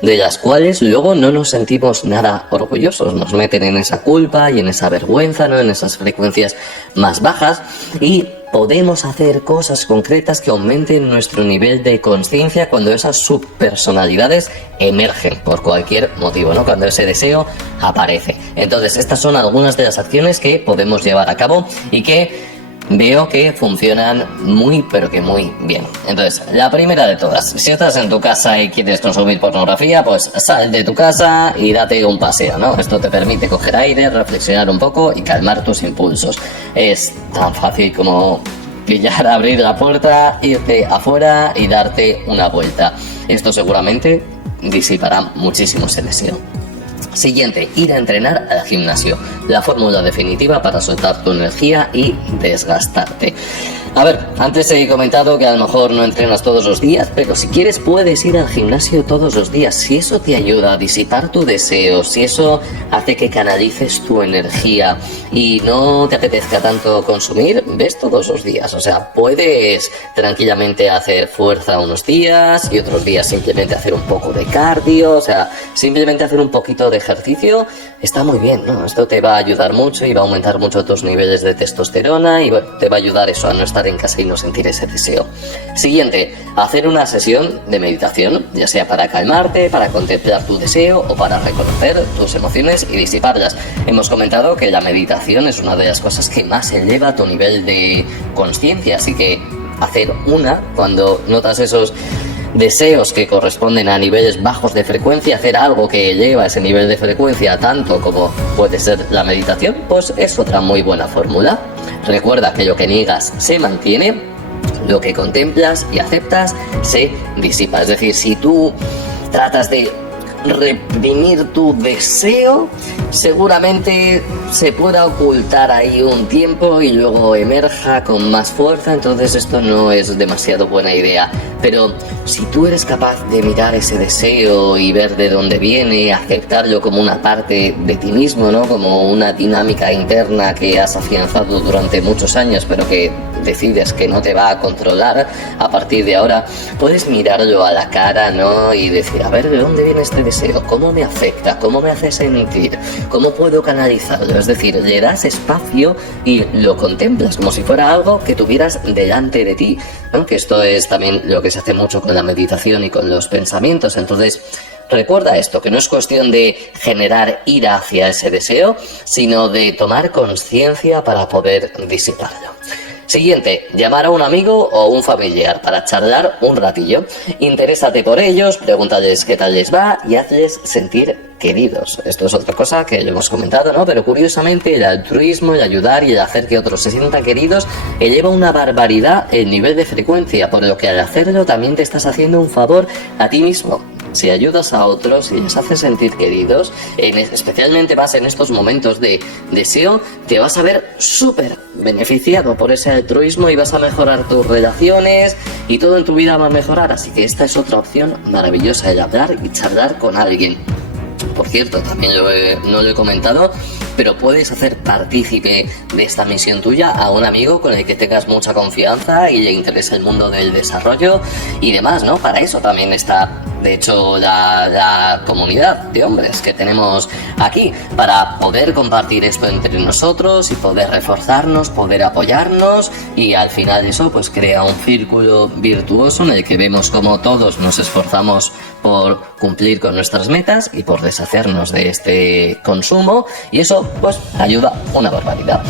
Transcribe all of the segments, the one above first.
de las cuales luego no nos sentimos nada orgullosos, nos meten en esa culpa y en esa vergüenza, ¿no? En esas frecuencias más bajas, y podemos hacer cosas concretas que aumenten nuestro nivel de conciencia cuando esas subpersonalidades emergen por cualquier motivo, ¿no? Cuando ese deseo aparece. Entonces, estas son algunas de las acciones que podemos llevar a cabo y que veo que funcionan muy, pero que muy bien. Entonces, la primera de todas, si estás en tu casa y quieres consumir pornografía, pues sal de tu casa y date un paseo, ¿no? Esto te permite coger aire, reflexionar un poco y calmar tus impulsos. Es tan fácil como pillar, abrir la puerta, irte afuera y darte una vuelta. Esto seguramente disipará muchísimo ese deseo. Siguiente, ir a entrenar al gimnasio. La fórmula definitiva para soltar tu energía y desgastarte. A ver, antes he comentado que a lo mejor no entrenas todos los días, pero si quieres puedes ir al gimnasio todos los días. Si eso te ayuda a disipar tu deseo, si eso hace que canalices tu energía y no te apetezca tanto consumir, ves todos los días. O sea, puedes tranquilamente hacer fuerza unos días y otros días simplemente hacer un poco de cardio. O sea, simplemente hacer un poquito de ejercicio está muy bien, ¿no? Esto te va a ayudar mucho y va a aumentar mucho tus niveles de testosterona y bueno, te va a ayudar eso a no estar en casa y no sentir ese deseo. Siguiente, hacer una sesión de meditación, ya sea para calmarte, para contemplar tu deseo o para reconocer tus emociones y disiparlas. Hemos comentado que la meditación es una de las cosas que más eleva tu nivel de conciencia, así que hacer una cuando notas esos deseos que corresponden a niveles bajos de frecuencia, hacer algo que eleva ese nivel de frecuencia tanto como puede ser la meditación, pues es otra muy buena fórmula. Recuerda que lo que niegas se mantiene, lo que contemplas y aceptas se disipa. Es decir, si tú tratas de reprimir tu deseo, seguramente se pueda ocultar ahí un tiempo y luego emerja con más fuerza, entonces esto no es demasiado buena idea. Pero si tú eres capaz de mirar ese deseo y ver de dónde viene, aceptarlo como una parte de ti mismo, ¿no? Como una dinámica interna que has afianzado durante muchos años, pero que decides que no te va a controlar a partir de ahora, puedes mirarlo a la cara, ¿no? Y decir, a ver, ¿de dónde viene este deseo? ¿Cómo me afecta? ¿Cómo me hace sentir? ¿Cómo puedo canalizarlo? Es decir, le das espacio y lo contemplas como si fuera algo que tuvieras delante de ti, ¿no? Que esto es también lo que se hace mucho con la meditación y con los pensamientos. Entonces, recuerda esto, que no es cuestión de generar ira hacia ese deseo, sino de tomar conciencia para poder disiparlo. Siguiente, llamar a un amigo o un familiar para charlar un ratillo. Interésate por ellos, pregúntales qué tal les va y hazles sentir queridos. Esto es otra cosa que ya hemos comentado, ¿no? Pero curiosamente el altruismo, el ayudar y el hacer que otros se sientan queridos eleva una barbaridad el nivel de frecuencia, por lo que al hacerlo también te estás haciendo un favor a ti mismo. Si ayudas a otros y les haces sentir queridos, especialmente más en estos momentos de deseo, te vas a ver súper beneficiado por ese altruismo y vas a mejorar tus relaciones y todo en tu vida va a mejorar. Así que esta es otra opción maravillosa, el hablar y charlar con alguien. Por cierto, también no lo he comentado, pero puedes hacer partícipe de esta misión tuya a un amigo con el que tengas mucha confianza y le interesa el mundo del desarrollo y demás, ¿no? Para eso también está, de hecho, la comunidad de hombres que tenemos aquí, para poder compartir esto entre nosotros y poder reforzarnos, poder apoyarnos, y al final eso pues crea un círculo virtuoso en el que vemos como todos nos esforzamos por cumplir con nuestras metas y por deshacernos de este consumo, y eso pues ayuda una barbaridad.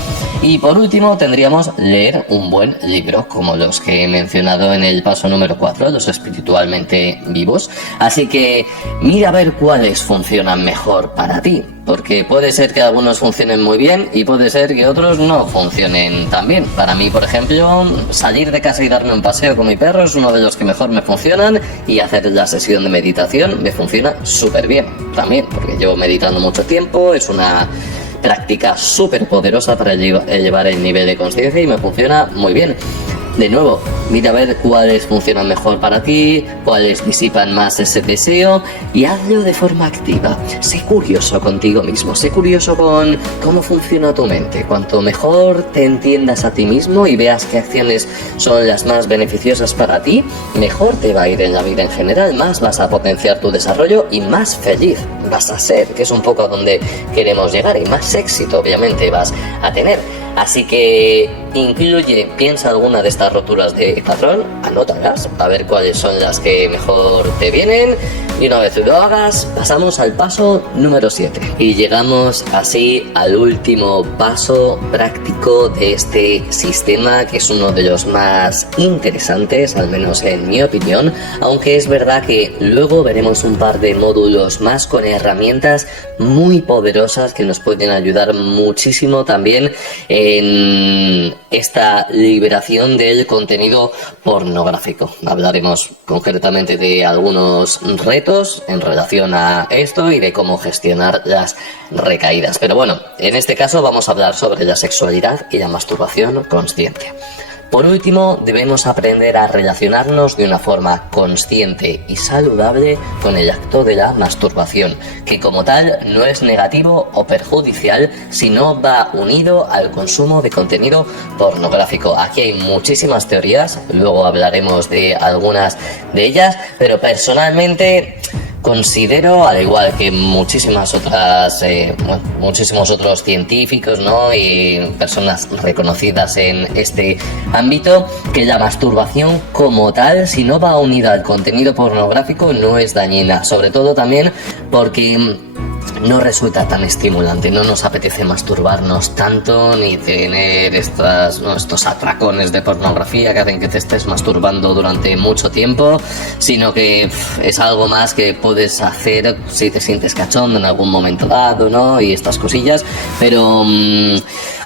Y por último tendríamos leer un buen libro, como los que he mencionado en el paso número 4, los espiritualmente vivos. Así que mira a ver cuáles funcionan mejor para ti, porque puede ser que algunos funcionen muy bien y puede ser que otros no funcionen tan bien. Para mí, por ejemplo, salir de casa y darme un paseo con mi perro es uno de los que mejor me funcionan, y hacer la sesión de meditación me funciona súper bien también, porque llevo meditando mucho tiempo, es una práctica súper poderosa para elevar el nivel de conciencia y me funciona muy bien. de nuevo, mira a ver cuáles funcionan mejor para ti, cuáles disipan más ese deseo y hazlo de forma activa. Sé curioso contigo mismo, sé curioso con cómo funciona tu mente. Cuanto mejor te entiendas a ti mismo y veas qué acciones son las más beneficiosas para ti, mejor te va a ir en la vida en general, más vas a potenciar tu desarrollo y más feliz vas a ser, que es un poco a donde queremos llegar, y más éxito obviamente vas a tener. Así que piensa alguna de estas roturas de patrón, anótalas, a ver cuáles son las que mejor te vienen, y una vez lo hagas, pasamos al paso número 7. Y llegamos así al último paso práctico de este sistema, que es uno de los más interesantes, al menos en mi opinión, aunque es verdad que luego veremos un par de módulos más con herramientas muy poderosas que nos pueden ayudar muchísimo también en esta liberación del contenido pornográfico. Hablaremos concretamente de algunos retos en relación a esto y de cómo gestionar las recaídas. Pero bueno, en este caso vamos a hablar sobre la sexualidad y la masturbación consciente. Por último, debemos aprender a relacionarnos de una forma consciente y saludable con el acto de la masturbación, que como tal no es negativo o perjudicial si no va unido al consumo de contenido pornográfico. Aquí hay muchísimas teorías, luego hablaremos de algunas de ellas, pero personalmente considero, al igual que muchísimos otros científicos, ¿no?, y personas reconocidas en este ámbito, que la masturbación como tal, si no va unida al contenido pornográfico, no es dañina. Sobre todo también porque no resulta tan estimulante, no nos apetece masturbarnos tanto ni tener estos atracones de pornografía que hacen que te estés masturbando durante mucho tiempo, sino que es algo más que puedes hacer si te sientes cachondo en algún momento dado, ¿no?, y estas cosillas, pero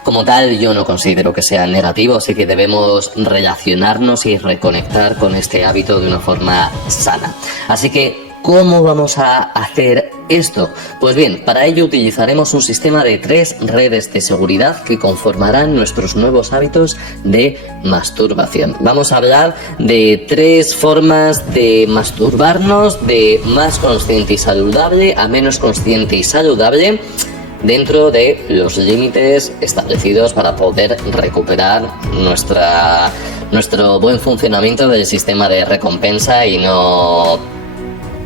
como tal yo no considero que sea negativo, así que debemos relacionarnos y reconectar con este hábito de una forma sana. Así que, ¿cómo vamos a hacer esto? Pues bien, para ello utilizaremos un sistema de 3 redes de seguridad que conformarán nuestros nuevos hábitos de masturbación. Vamos a hablar de 3 formas de masturbarnos, de más consciente y saludable a menos consciente y saludable, dentro de los límites establecidos para poder recuperar nuestro buen funcionamiento del sistema de recompensa y no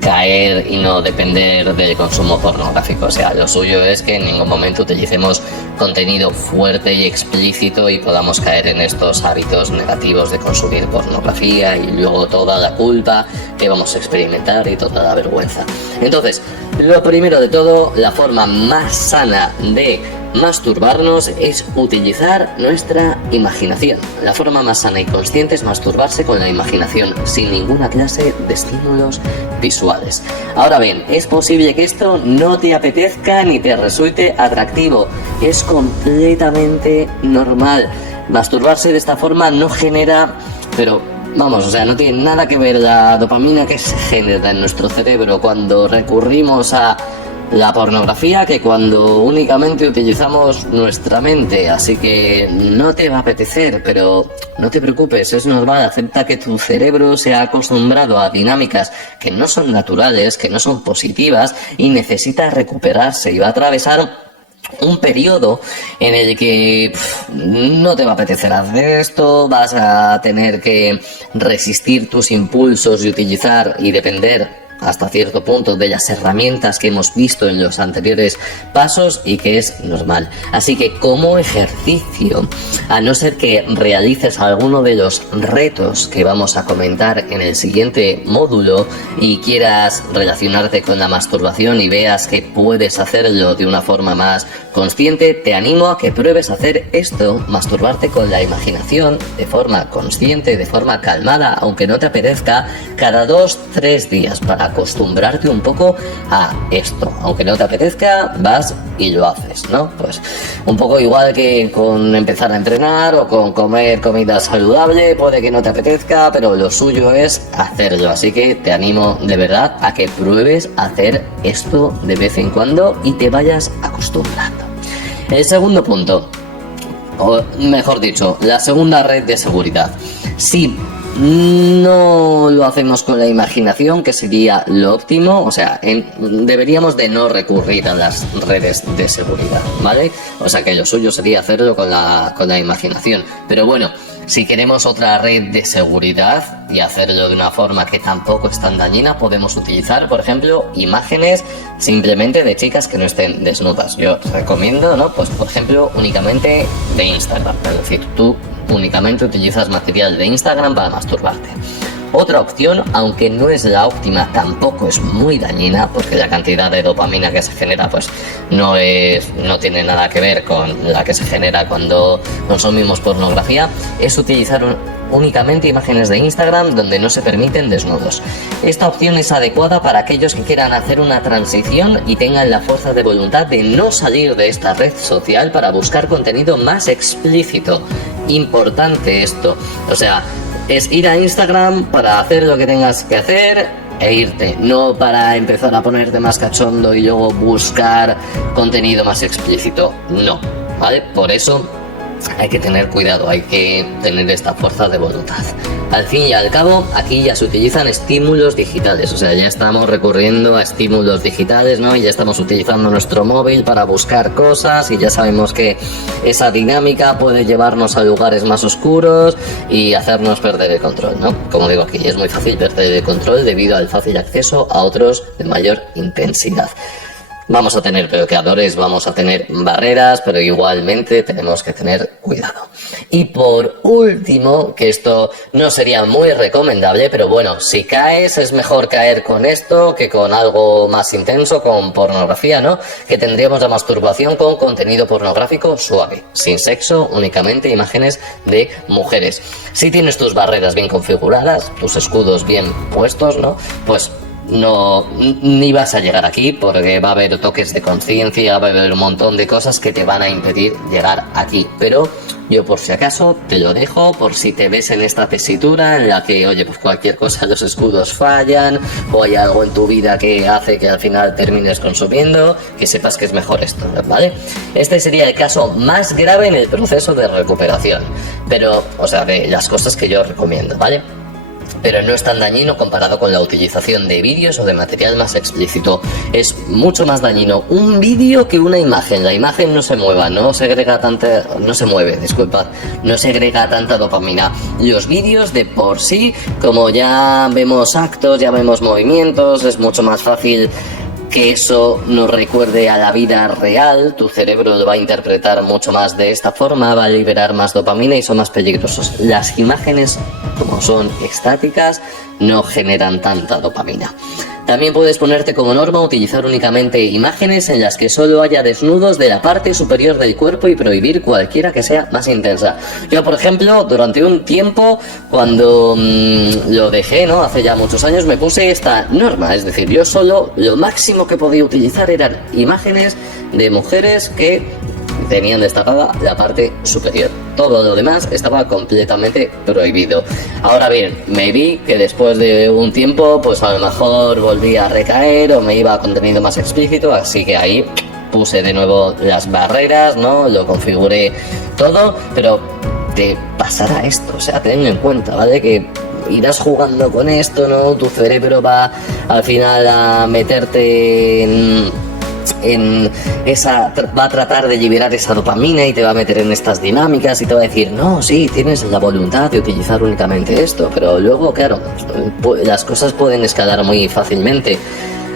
caer y no depender del consumo pornográfico. O sea, lo suyo es que en ningún momento utilicemos contenido fuerte y explícito y podamos caer en estos hábitos negativos de consumir pornografía y luego toda la culpa que vamos a experimentar y toda la vergüenza. Entonces, lo primero de todo, la forma más sana de masturbarnos es utilizar nuestra imaginación. La forma más sana y consciente es masturbarse con la imaginación, sin ninguna clase de estímulos visuales. Ahora bien, es posible que esto no te apetezca ni te resulte atractivo. Es completamente normal. Masturbarse de esta forma no genera, o sea, no tiene nada que ver la dopamina que se genera en nuestro cerebro cuando recurrimos a la pornografía que cuando únicamente utilizamos nuestra mente. Así que no te va a apetecer, pero no te preocupes, es normal. Acepta que tu cerebro se ha acostumbrado a dinámicas que no son naturales, que no son positivas, y necesita recuperarse y va a atravesar un periodo en el que no te va a apetecer hacer esto, vas a tener que resistir tus impulsos y utilizar y depender hasta cierto punto de las herramientas que hemos visto en los anteriores pasos, y que es normal. Así que como ejercicio, a no ser que realices alguno de los retos que vamos a comentar en el siguiente módulo y quieras relacionarte con la masturbación y veas que puedes hacerlo de una forma más consciente, te animo a que pruebes hacer esto, masturbarte con la imaginación de forma consciente, de forma calmada, aunque no te apetezca, cada 2-3 días, para acostumbrarte un poco a esto. Aunque no te apetezca, vas y lo haces, ¿no? Pues un poco igual que con empezar a entrenar o con comer comida saludable, puede que no te apetezca, pero lo suyo es hacerlo. Así que te animo de verdad a que pruebes a hacer esto de vez en cuando y te vayas acostumbrando. El segundo punto, o mejor dicho, la segunda red de seguridad. Si no lo hacemos con la imaginación, que sería lo óptimo, o sea, deberíamos de no recurrir a las redes de seguridad, ¿vale? O sea, que lo suyo sería hacerlo con la imaginación. Pero bueno, si queremos otra red de seguridad y hacerlo de una forma que tampoco es tan dañina, podemos utilizar, por ejemplo, imágenes simplemente de chicas que no estén desnudas. Yo recomiendo, ¿no? Pues, por ejemplo, únicamente de Instagram. Es decir, tú únicamente utilizas material de Instagram para masturbarte. Otra opción, aunque no es la óptima, tampoco es muy dañina, porque la cantidad de dopamina que se genera pues no tiene nada que ver con la que se genera cuando consumimos pornografía, es utilizar únicamente imágenes de Instagram donde no se permiten desnudos. Esta opción es adecuada para aquellos que quieran hacer una transición y tengan la fuerza de voluntad de no salir de esta red social para buscar contenido más explícito. Importante esto, o sea, es ir a Instagram para hacer lo que tengas que hacer e irte, no para empezar a ponerte más cachondo y luego buscar contenido más explícito, no, ¿vale? Por eso hay que tener cuidado, hay que tener esta fuerza de voluntad. Al fin y al cabo, aquí ya se utilizan estímulos digitales, o sea, ya estamos recurriendo a estímulos digitales, ¿no? Y ya estamos utilizando nuestro móvil para buscar cosas y ya sabemos que esa dinámica puede llevarnos a lugares más oscuros y hacernos perder el control, ¿no? Como digo aquí, es muy fácil perder el control debido al fácil acceso a otros de mayor intensidad. Vamos a tener bloqueadores, vamos a tener barreras, pero igualmente tenemos que tener cuidado. Y por último, que esto no sería muy recomendable, pero bueno, si caes es mejor caer con esto que con algo más intenso, con pornografía, ¿no? Que tendríamos la masturbación con contenido pornográfico suave, sin sexo, únicamente imágenes de mujeres. Si tienes tus barreras bien configuradas, tus escudos bien puestos, ¿no? Pues no, ni vas a llegar aquí porque va a haber toques de conciencia, va a haber un montón de cosas que te van a impedir llegar aquí. Pero yo por si acaso te lo dejo, por si te ves en esta tesitura en la que, oye, pues cualquier cosa, los escudos fallan o hay algo en tu vida que hace que al final termines consumiendo, que sepas que es mejor esto, ¿vale? Este sería el caso más grave en el proceso de recuperación, pero, o sea, de las cosas que yo recomiendo, ¿vale? Pero no es tan dañino comparado con la utilización de vídeos o de material más explícito. Es mucho más dañino un vídeo que una imagen. La imagen no se mueve, no segrega tanta dopamina. Los vídeos de por sí, como ya vemos actos, ya vemos movimientos, es mucho más fácil que eso nos recuerde a la vida real. Tu cerebro lo va a interpretar mucho más de esta forma, va a liberar más dopamina y son más peligrosos. Las imágenes, como son estáticas, no generan tanta dopamina. También puedes ponerte como norma utilizar únicamente imágenes en las que solo haya desnudos de la parte superior del cuerpo y prohibir cualquiera que sea más intensa. Yo, por ejemplo, durante un tiempo, cuando lo dejé, ¿no? Hace ya muchos años, me puse esta norma. Es decir, yo solo lo máximo que podía utilizar eran imágenes de mujeres que tenían destapada la parte superior. Todo lo demás estaba completamente prohibido. Ahora bien, me vi que después de un tiempo, pues a lo mejor volví a recaer o me iba a contenido más explícito, así que ahí puse de nuevo las barreras, ¿no? Lo configuré todo, pero te pasará esto, o sea, tenlo en cuenta, ¿vale? Que irás jugando con esto, ¿no? Tu cerebro va al final a meterte va a tratar de liberar esa dopamina y te va a meter en estas dinámicas y te va a decir, no, sí, tienes la voluntad de utilizar únicamente esto, pero luego, claro, las cosas pueden escalar muy fácilmente.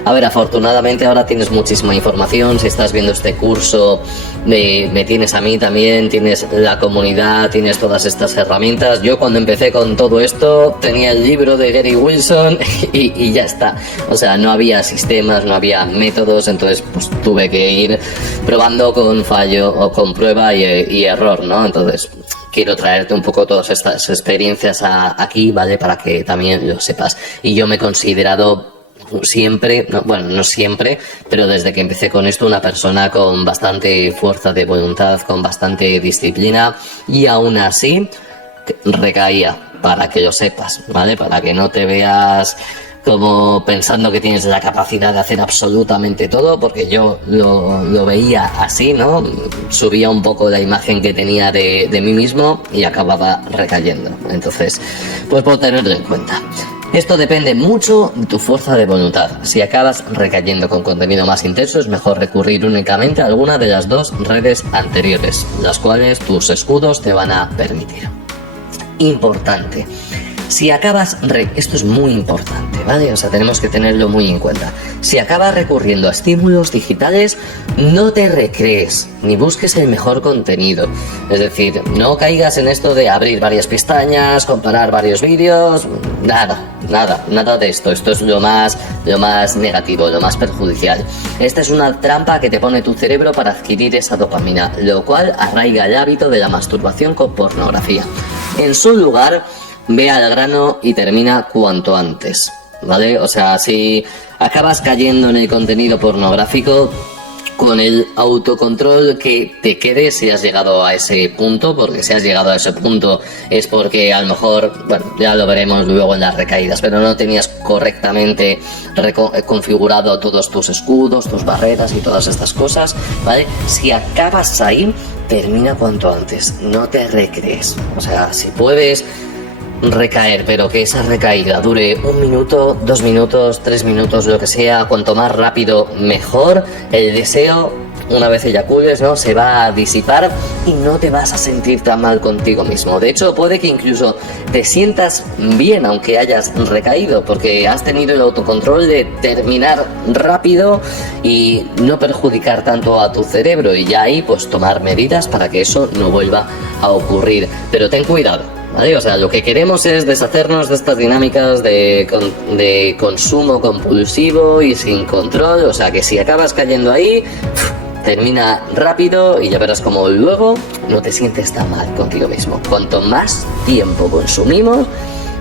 A ver, afortunadamente ahora tienes muchísima información. Si estás viendo este curso, me tienes a mí también, tienes la comunidad, tienes todas estas herramientas. Yo cuando empecé con todo esto tenía el libro de Gary Wilson y ya está. O sea, no había sistemas, no había métodos, entonces pues tuve que ir probando con fallo o con prueba y error, ¿no? Entonces quiero traerte un poco todas estas experiencias aquí, ¿vale? Para que también lo sepas. Y yo me he considerado siempre, no siempre, pero desde que empecé con esto, una persona con bastante fuerza de voluntad, con bastante disciplina, y aún así recaía, para que lo sepas, ¿vale? Para que no te veas como pensando que tienes la capacidad de hacer absolutamente todo, porque yo lo veía así, ¿no? Subía un poco la imagen que tenía de mí mismo y acababa recayendo. Entonces, pues por tenerlo en cuenta. Esto depende mucho de tu fuerza de voluntad. Si acabas recayendo con contenido más intenso, es mejor recurrir únicamente a alguna de las dos redes anteriores, las cuales tus escudos te van a permitir. Importante. Si acabas, esto es muy importante, ¿vale? O sea, tenemos que tenerlo muy en cuenta. Si acabas recurriendo a estímulos digitales, no te recrees, ni busques el mejor contenido. Es decir, no caigas en esto de abrir varias pestañas, comparar varios vídeos, nada de esto. Esto es lo más negativo, lo más perjudicial. Esta es una trampa que te pone tu cerebro para adquirir esa dopamina, lo cual arraiga el hábito de la masturbación con pornografía. En su lugar, ve al grano y termina cuanto antes, ¿vale? O sea, si acabas cayendo en el contenido pornográfico, con el autocontrol que te quede si has llegado a ese punto, porque si has llegado a ese punto es porque a lo mejor, bueno, ya lo veremos luego en las recaídas, pero no tenías correctamente configurado todos tus escudos, tus barreras y todas estas cosas, ¿vale? Si acabas ahí, termina cuanto antes, no te recrees. O sea, si puedes recaer, pero que esa recaída dure 1 minuto, 2 minutos, 3 minutos, lo que sea, cuanto más rápido mejor. El deseo, una vez eyacules, ¿no?, se va a disipar y no te vas a sentir tan mal contigo mismo. De hecho, puede que incluso te sientas bien aunque hayas recaído, porque has tenido el autocontrol de terminar rápido y no perjudicar tanto a tu cerebro, y ya ahí pues tomar medidas para que eso no vuelva a ocurrir. Pero ten cuidado, ¿vale? O sea, lo que queremos es deshacernos de estas dinámicas de consumo compulsivo y sin control. O sea, que si acabas cayendo ahí, termina rápido y ya verás como luego no te sientes tan mal contigo mismo. Cuanto más tiempo consumimos,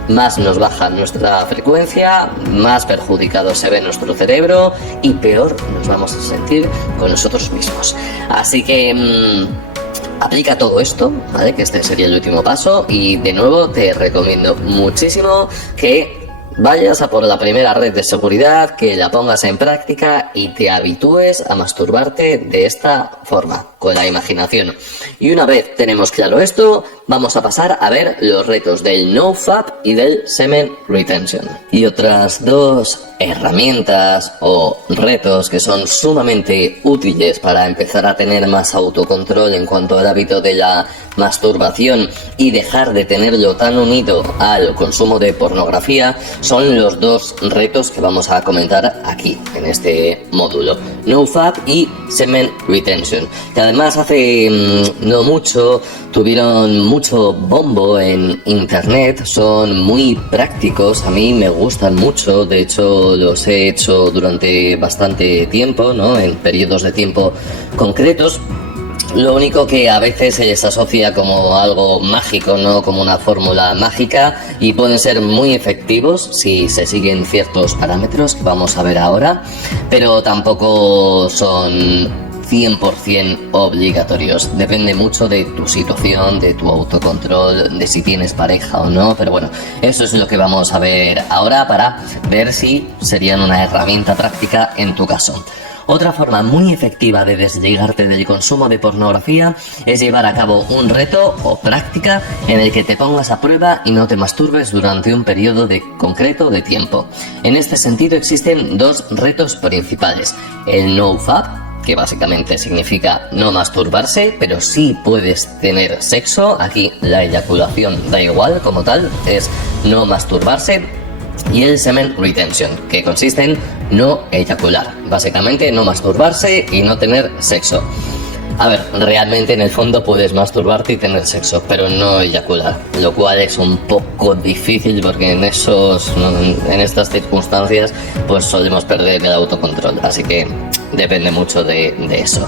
más nos baja nuestra frecuencia, más perjudicado se ve nuestro cerebro y peor nos vamos a sentir con nosotros mismos. Así que aplica todo esto, ¿vale? Que este sería el último paso, y de nuevo te recomiendo muchísimo que vayas a por la primera red de seguridad, que la pongas en práctica y te habitúes a masturbarte de esta forma, con la imaginación. Y una vez tenemos claro esto, vamos a pasar a ver los retos del NoFap y del Semen Retention. Y otras dos herramientas o retos que son sumamente útiles para empezar a tener más autocontrol en cuanto al hábito de la masturbación y dejar de tenerlo tan unido al consumo de pornografía son los dos retos que vamos a comentar aquí en este módulo: NoFap y Semen Retention, que además hace no mucho tuvieron mucho bombo en internet. Son muy prácticos, a mí me gustan mucho, de hecho los he hecho durante bastante tiempo, ¿no?, en periodos de tiempo concretos. Lo único que a veces se les asocia como algo mágico, ¿no?, como una fórmula mágica, y pueden ser muy efectivos si se siguen ciertos parámetros que vamos a ver ahora, pero tampoco son 100% obligatorios. Depende mucho de tu situación, de tu autocontrol, de si tienes pareja o no, pero bueno, eso es lo que vamos a ver ahora para ver si serían una herramienta práctica en tu caso. Otra forma muy efectiva de desligarte del consumo de pornografía es llevar a cabo un reto o práctica en el que te pongas a prueba y no te masturbes durante un periodo concreto de tiempo. En este sentido existen dos retos principales: el NoFap, que básicamente significa no masturbarse, pero sí puedes tener sexo. Aquí la eyaculación da igual como tal, es no masturbarse. Y el Semen Retention, que consiste en no eyacular, básicamente no masturbarse y no tener sexo. A ver, realmente en el fondo puedes masturbarte y tener sexo, pero no eyacular, lo cual es un poco difícil porque en estas circunstancias pues solemos perder el autocontrol. Así que depende mucho de eso.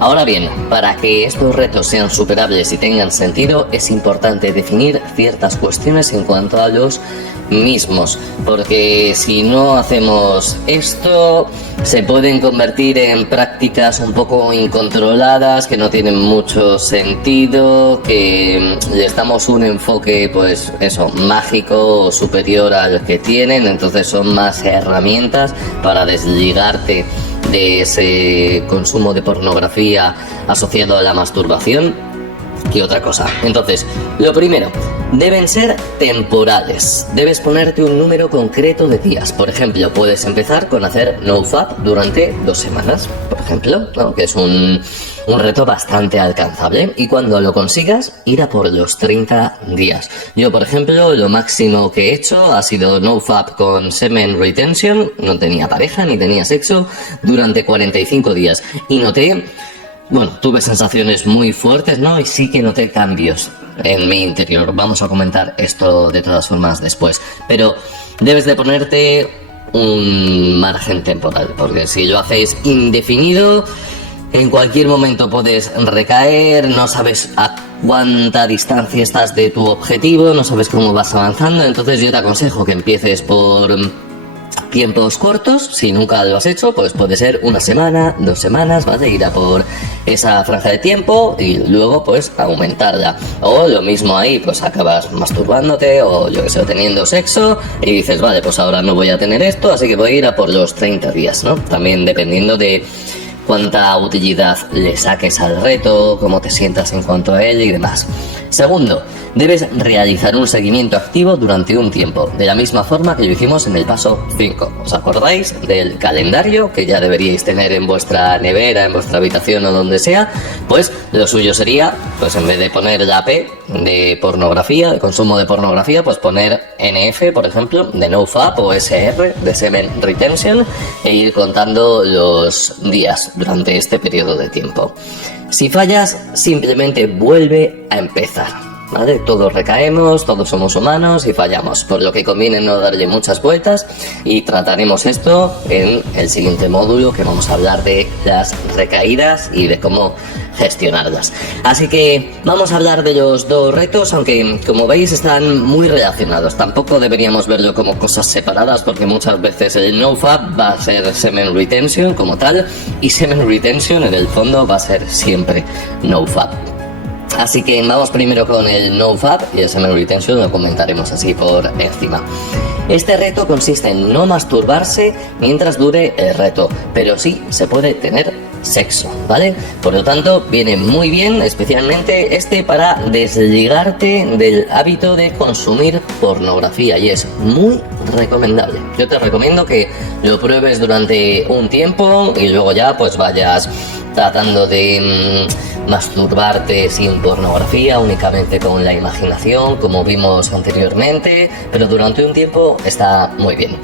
Ahora bien, para que estos retos sean superables y tengan sentido, es importante definir ciertas cuestiones en cuanto a los mismos, porque si no hacemos esto, se pueden convertir en prácticas un poco incontroladas, que no tienen mucho sentido, que les damos un enfoque, pues eso, mágico o superior al que tienen, entonces son más herramientas para desligarte de ese consumo de pornografía asociado a la masturbación que otra cosa. Entonces, lo primero, deben ser temporales. Debes ponerte un número concreto de días. Por ejemplo, puedes empezar con hacer NoFap durante 2 semanas, por ejemplo, ¿no? Que es un reto bastante alcanzable. Y cuando lo consigas, ir a por los 30 días. Yo, por ejemplo, lo máximo que he hecho ha sido NoFap con semen retention. No tenía pareja ni tenía sexo durante 45 días. Y noté... Bueno, tuve sensaciones muy fuertes, ¿no? Y sí que noté cambios en mi interior. Vamos a comentar esto de todas formas después. Pero debes de ponerte un margen temporal, porque si lo haces indefinido, en cualquier momento puedes recaer, no sabes a cuánta distancia estás de tu objetivo, no sabes cómo vas avanzando. Entonces yo te aconsejo que empieces por tiempos cortos. Si nunca lo has hecho, pues puede ser 1 semana, 2 semanas, ¿vale? Ir a por esa franja de tiempo y luego pues aumentarla. O lo mismo ahí, pues acabas masturbándote o yo que sé, teniendo sexo y dices, vale, pues ahora no voy a tener esto, así que voy a ir a por los 30 días, ¿no? También dependiendo de cuánta utilidad le saques al reto, cómo te sientas en cuanto a él y demás. Segundo, debes realizar un seguimiento activo durante un tiempo, de la misma forma que lo hicimos en el paso 5. ¿Os acordáis del calendario que ya deberíais tener en vuestra nevera, en vuestra habitación o donde sea? Pues lo suyo sería, pues en vez de poner la P de pornografía, de consumo de pornografía, pues poner NF, por ejemplo, de NoFap o SR, de Semen Retention, e ir contando los días durante este periodo de tiempo. Si fallas, simplemente vuelve a empezar, ¿vale? Todos recaemos, todos somos humanos y fallamos, por lo que conviene no darle muchas vueltas y trataremos esto en el siguiente módulo, que vamos a hablar de las recaídas y de cómo gestionarlas. Así que vamos a hablar de los 2 retos, aunque como veis están muy relacionados. Tampoco deberíamos verlo como cosas separadas, porque muchas veces el NoFap va a ser Semen Retention como tal, y Semen Retention en el fondo va a ser siempre NoFap. Así que vamos primero con el NoFap y el Semen Retention lo comentaremos así por encima. Este reto consiste en no masturbarse mientras dure el reto, pero sí se puede tener sexo, ¿vale? Por lo tanto, viene muy bien, especialmente para desligarte del hábito de consumir pornografía, y es muy recomendable. Yo te recomiendo que lo pruebes durante un tiempo y luego ya pues vayas tratando de masturbarte sin pornografía, únicamente con la imaginación, como vimos anteriormente, pero durante un tiempo está muy bien.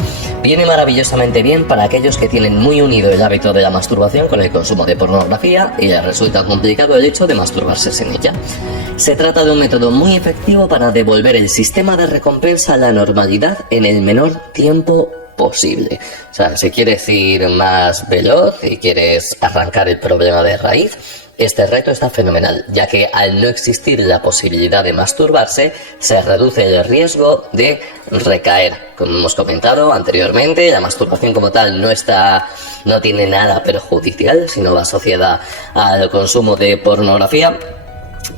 Viene maravillosamente bien para aquellos que tienen muy unido el hábito de la masturbación con el consumo de pornografía y les resulta complicado el hecho de masturbarse sin ella. Se trata de un método muy efectivo para devolver el sistema de recompensa a la normalidad en el menor tiempo posible. O sea, si quieres ir más veloz y quieres arrancar el problema de raíz, este reto está fenomenal, ya que al no existir la posibilidad de masturbarse, se reduce el riesgo de recaer. Como hemos comentado anteriormente, la masturbación como tal no tiene nada perjudicial, sino va asociada al consumo de pornografía.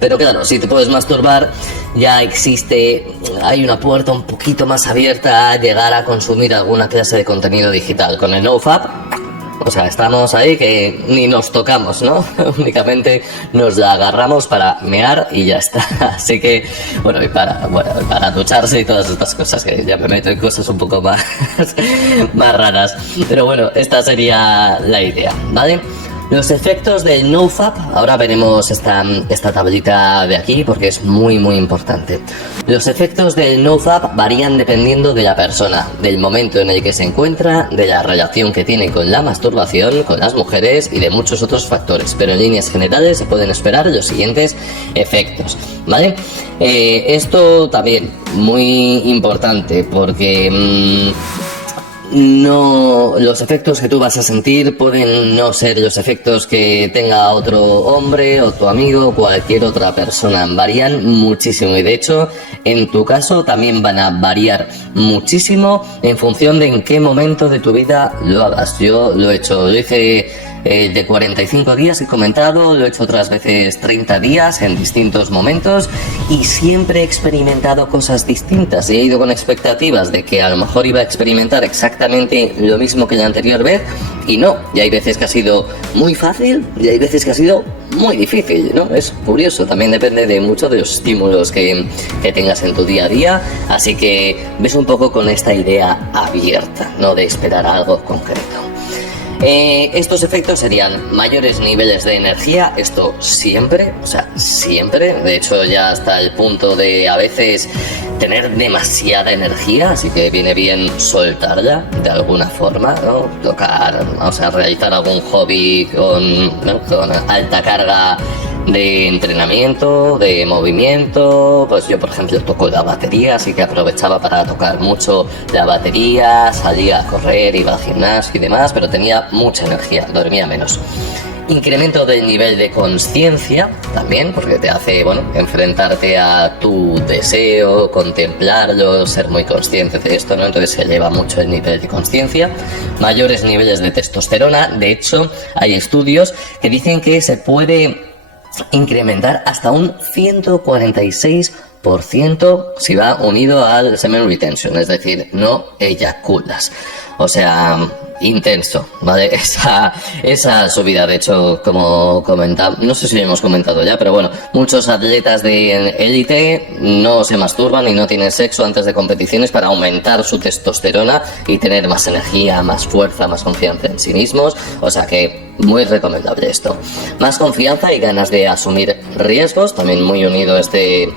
Pero claro, si te puedes masturbar, ya hay una puerta un poquito más abierta a llegar a consumir alguna clase de contenido digital. Con el NoFap, o sea, estamos ahí que ni nos tocamos, ¿no? Únicamente nos la agarramos para mear y ya está. Así que, bueno, y para ducharse y todas estas cosas, que ya me meto en cosas un poco más raras. Pero bueno, esta sería la idea, ¿vale? Los efectos del NoFap, ahora veremos esta tablita de aquí porque es muy muy importante. Los efectos del NoFap varían dependiendo de la persona, del momento en el que se encuentra, de la relación que tiene con la masturbación, con las mujeres y de muchos otros factores, pero en líneas generales se pueden esperar los siguientes efectos, ¿vale? Esto también muy importante porque no, los efectos que tú vas a sentir pueden no ser los efectos que tenga otro hombre o tu amigo o cualquier otra persona. Varían muchísimo y de hecho en tu caso también van a variar muchísimo en función de en qué momento de tu vida lo hagas. Yo lo he hecho, lo hice de 45 días, he comentado, lo he hecho otras veces 30 días en distintos momentos y siempre he experimentado cosas distintas y he ido con expectativas de que a lo mejor iba a experimentar exactamente lo mismo que la anterior vez y no, y hay veces que ha sido muy fácil y hay veces que ha sido muy difícil, ¿no? Es curioso, también depende de mucho de los estímulos que tengas en tu día a día, así que ves un poco con esta idea abierta, no de esperar algo concreto. Estos efectos serían mayores niveles de energía, esto siempre, o sea, siempre, de hecho ya hasta el punto de a veces tener demasiada energía, así que viene bien soltarla de alguna forma, ¿no? Tocar, o sea, realizar algún hobby con alta carga de entrenamiento, de movimiento, pues yo por ejemplo toco la batería, así que aprovechaba para tocar mucho la batería, salía a correr, iba al gimnasio y demás, pero tenía mucha energía, dormía menos. Incremento del nivel de conciencia también, porque te hace, bueno, enfrentarte a tu deseo, contemplarlo, ser muy consciente de esto, ¿no? Entonces se eleva mucho el nivel de conciencia. Mayores niveles de testosterona, de hecho hay estudios que dicen que se puede incrementar hasta un 146% si va unido al semen retention, es decir, no eyaculas. O sea, intenso, ¿vale? Esa subida, de hecho, como comentaba, no sé si lo hemos comentado ya, pero bueno, muchos atletas de élite no se masturban y no tienen sexo antes de competiciones para aumentar su testosterona y tener más energía, más fuerza, más confianza en sí mismos, o sea que muy recomendable esto. Más confianza y ganas de asumir riesgos, también muy unido a este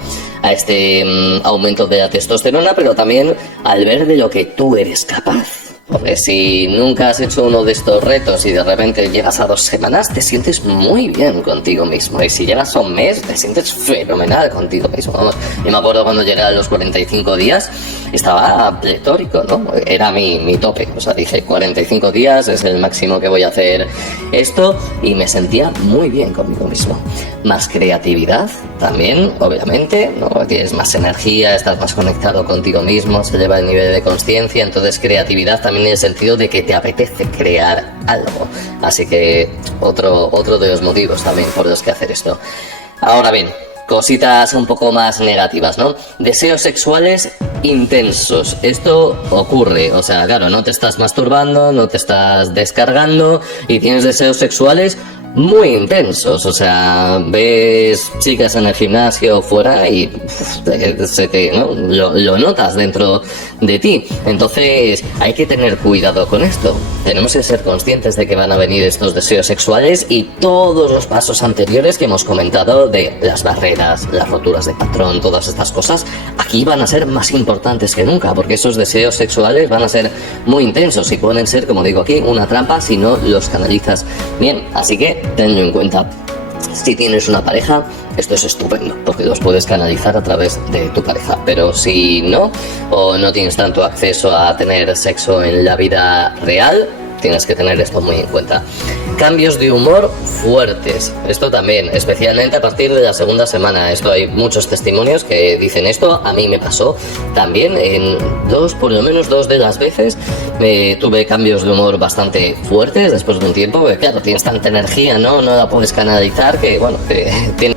aumento de la testosterona, pero también al ver de lo que tú eres capaz. Porque si nunca has hecho uno de estos retos y de repente llegas a 2 semanas, te sientes muy bien contigo mismo. Y si llegas a un mes, te sientes fenomenal contigo mismo. Vamos, yo me acuerdo cuando llegué a los 45 días, estaba pletórico, ¿no? Era mi tope. O sea, dije 45 días es el máximo que voy a hacer esto y me sentía muy bien conmigo mismo. Más creatividad también, obviamente, ¿no? Tienes más energía, estás más conectado contigo mismo, se eleva el nivel de conciencia, entonces creatividad también en el sentido de que te apetece crear algo. Así que otro de los motivos también por los que hacer esto. Ahora bien, cositas un poco más negativas, ¿no? Deseos sexuales intensos. Esto ocurre, o sea, claro, no te estás masturbando, no te estás descargando y tienes deseos sexuales muy intensos, o sea, ves chicas en el gimnasio fuera y ¿no? lo notas dentro de ti. Entonces hay que tener cuidado con esto. Tenemos que ser conscientes de que van a venir estos deseos sexuales y todos los pasos anteriores que hemos comentado de las barreras, las roturas de patrón, todas estas cosas, aquí van a ser más importantes que nunca, porque esos deseos sexuales van a ser muy intensos y pueden ser, como digo aquí, una trampa si no los canalizas bien. Así que tenlo en cuenta. Si tienes una pareja, esto es estupendo, porque los puedes canalizar a través de tu pareja. Pero si no, o no tienes tanto acceso a tener sexo en la vida real, tienes que tener esto muy en cuenta. Cambios de humor fuertes. Esto también, especialmente a partir de la segunda semana. Esto hay muchos testimonios que dicen esto. A mí me pasó también en por lo menos dos de las veces. Tuve cambios de humor bastante fuertes después de un tiempo. Porque claro, tienes tanta energía, no la puedes canalizar que, bueno, tienes